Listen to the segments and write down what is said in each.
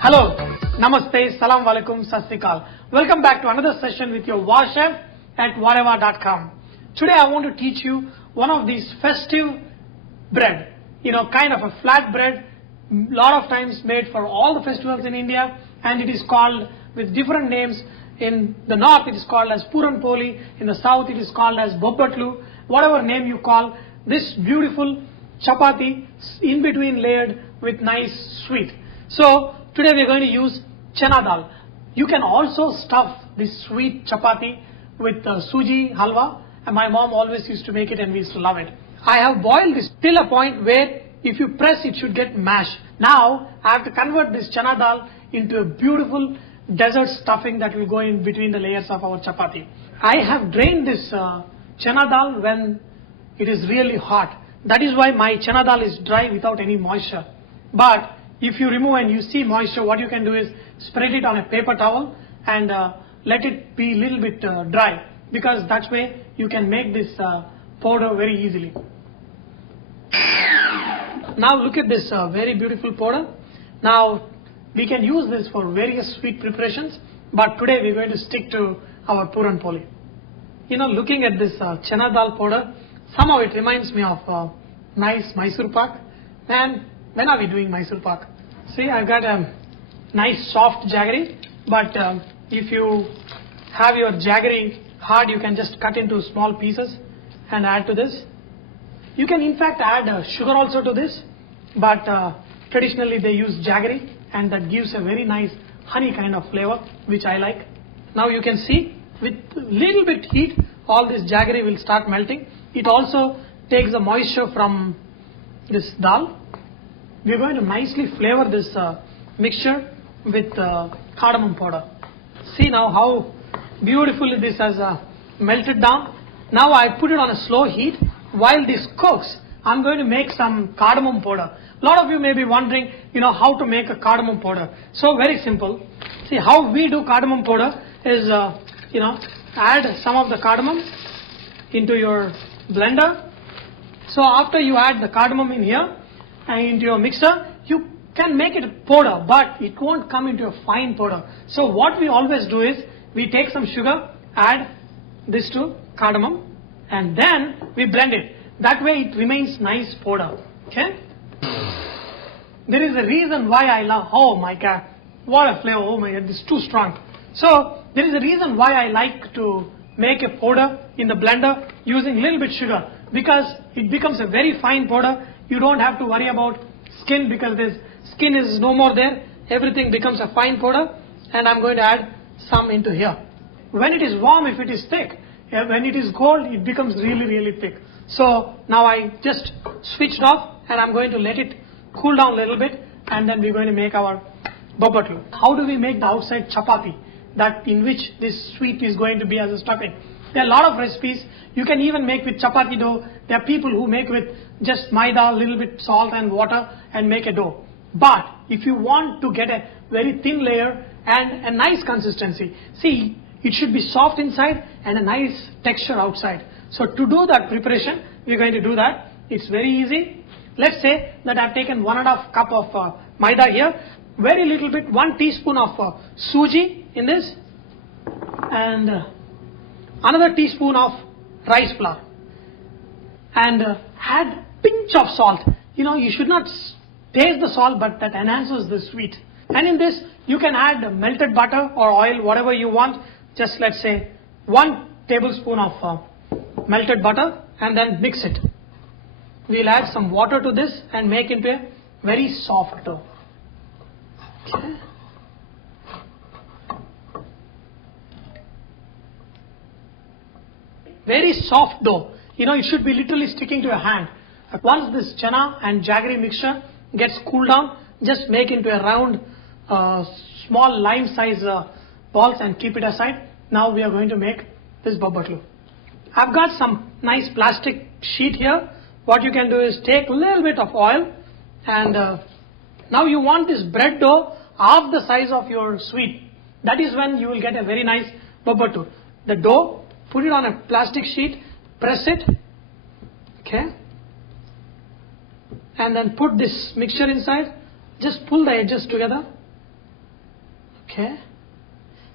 Hello, Namaste, Salam Alaikum, Sat Sri Akal. Welcome back to another session with your VahChef at whatever.com. Today I want to teach you one of these festive bread, kind of a flat bread, lot of times made for all the festivals in India, and it is called with different names. In the north it is called as Puran Poli, in the south it is called as Bobatlu, whatever name you call this beautiful chapati in between layered with nice sweet. So today we are going to use chana dal. You can also stuff this sweet chapati with suji halwa, and my mom always used to make it and we used to love it. I have boiled this till a point where if you press it should get mashed. Now I have to convert this chana dal into a beautiful dessert stuffing that will go in between the layers of our chapati. I have drained this chana dal when it is really hot. That is why my chana dal is dry without any moisture. But if you remove and you see moisture, what you can do is spread it on a paper towel and let it be a little bit dry, because that way you can make this powder very easily. Now look at this very beautiful powder. Now we can use this for various sweet preparations, but today we are going to stick to our Puran Poli. Looking at this chana dal powder, somehow it reminds me of nice Mysore pak. And when are we doing Mysore pak? See, I've got a nice soft jaggery, but if you have your jaggery hard, you can just cut into small pieces and add to this. You can in fact add sugar also to this, but traditionally they use jaggery, and that gives a very nice honey kind of flavor, which I like. Now you can see with little bit heat, all this jaggery will start melting. It also takes the moisture from this dal. We are going to nicely flavor this mixture with cardamom powder. See now how beautifully this has melted down. Now I put it on a slow heat. While this cooks, I'm going to make some cardamom powder. A lot of you may be wondering, how to make a cardamom powder. So very simple. See, how we do cardamom powder is, add some of the cardamom into your blender. So after you add the cardamom in here and into your mixer, you can make it a powder, but it won't come into a fine powder. So what we always do is, we take some sugar, add this to cardamom, and then we blend it. That way it remains nice powder. Okay? There is a reason why I love, oh my God, what a flavor, oh my God, this is too strong. So there is a reason why I like to make a powder in the blender using little bit sugar, because it becomes a very fine powder. You don't have to worry about skin, because this skin is no more there. Everything becomes a fine powder, and I'm going to add some into here. When it is warm, if it is thick, when it is cold, it becomes really, really thick. So now I just switched off, and I'm going to let it cool down a little bit, and then we're going to make our bobatlu. How do we make the outside chapati, that in which this sweet is going to be as a stuffing? There are a lot of recipes. You can even make with chapati dough. There are people who make with just maida, a little bit salt and water, and make a dough. But if you want to get a very thin layer and a nice consistency, see, it should be soft inside and a nice texture outside. So to do that preparation, we're going to do that. It's very easy. Let's say that I've taken 1.5 cup of maida here, very little bit, 1 teaspoon of suji in this, and another teaspoon of rice flour, and add pinch of salt. You should not taste the salt, but that enhances the sweet. And in this, you can add melted butter or oil, whatever you want. Just let's say 1 tablespoon of melted butter, and then mix it. We'll add some water to this and make it a very soft dough. Okay. Very soft dough. It should be literally sticking to your hand. Once this chana and jaggery mixture gets cooled down, just make into a round, small lime size balls and keep it aside. Now we are going to make this bobatlu. I've got some nice plastic sheet here. What you can do is take a little bit of oil, and now you want this bread dough half the size of your sweet. That is when you will get a very nice bobatlu. The dough, put it on a plastic sheet, press it, okay, and then put this mixture inside. Just pull the edges together. Okay.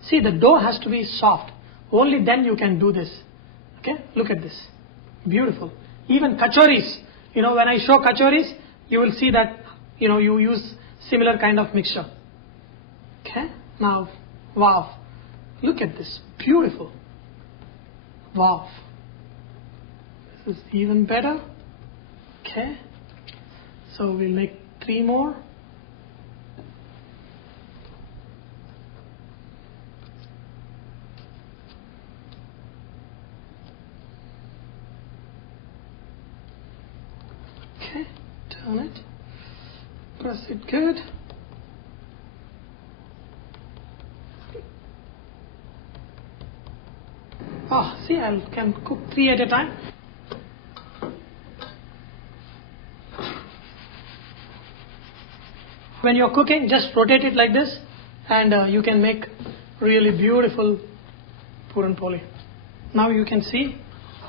See, the dough has to be soft. Only then you can do this. Okay. Look at this. Beautiful. Even kachoris. When I show kachoris, you will see that, you use similar kind of mixture. Okay. Now, wow. Look at this. Beautiful. Wow. This is even better. Okay. So we'll make 3 more. Okay, turn it, press it good. See, I can cook 3 at a time. When you're cooking, just rotate it like this, and you can make really beautiful Puran Poli. Now you can see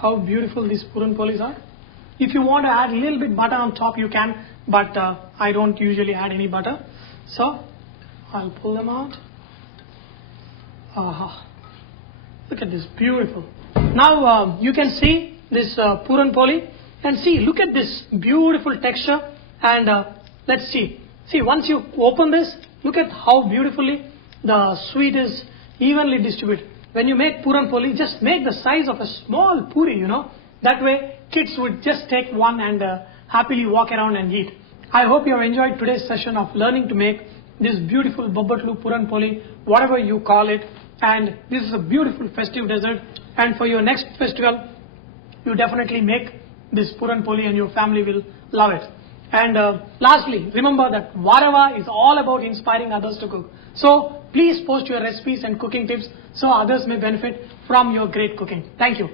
how beautiful these Puran Polis are. If you want to add a little bit butter on top, you can, but I don't usually add any butter. So I'll pull them out. Look at this, beautiful. Now you can see this Puran Poli, and see, look at this beautiful texture. And let's see. See, once you open this, look at how beautifully the sweet is evenly distributed. When you make Puran Poli, just make the size of a small puri, That way, kids would just take one and happily walk around and eat. I hope you have enjoyed today's session of learning to make this beautiful Bobatlu, Puran Poli, whatever you call it. And this is a beautiful festive dessert. And for your next festival, you definitely make this Puran Poli and your family will love it. And lastly, remember that VahRava is all about inspiring others to cook. So please post your recipes and cooking tips so others may benefit from your great cooking. Thank you.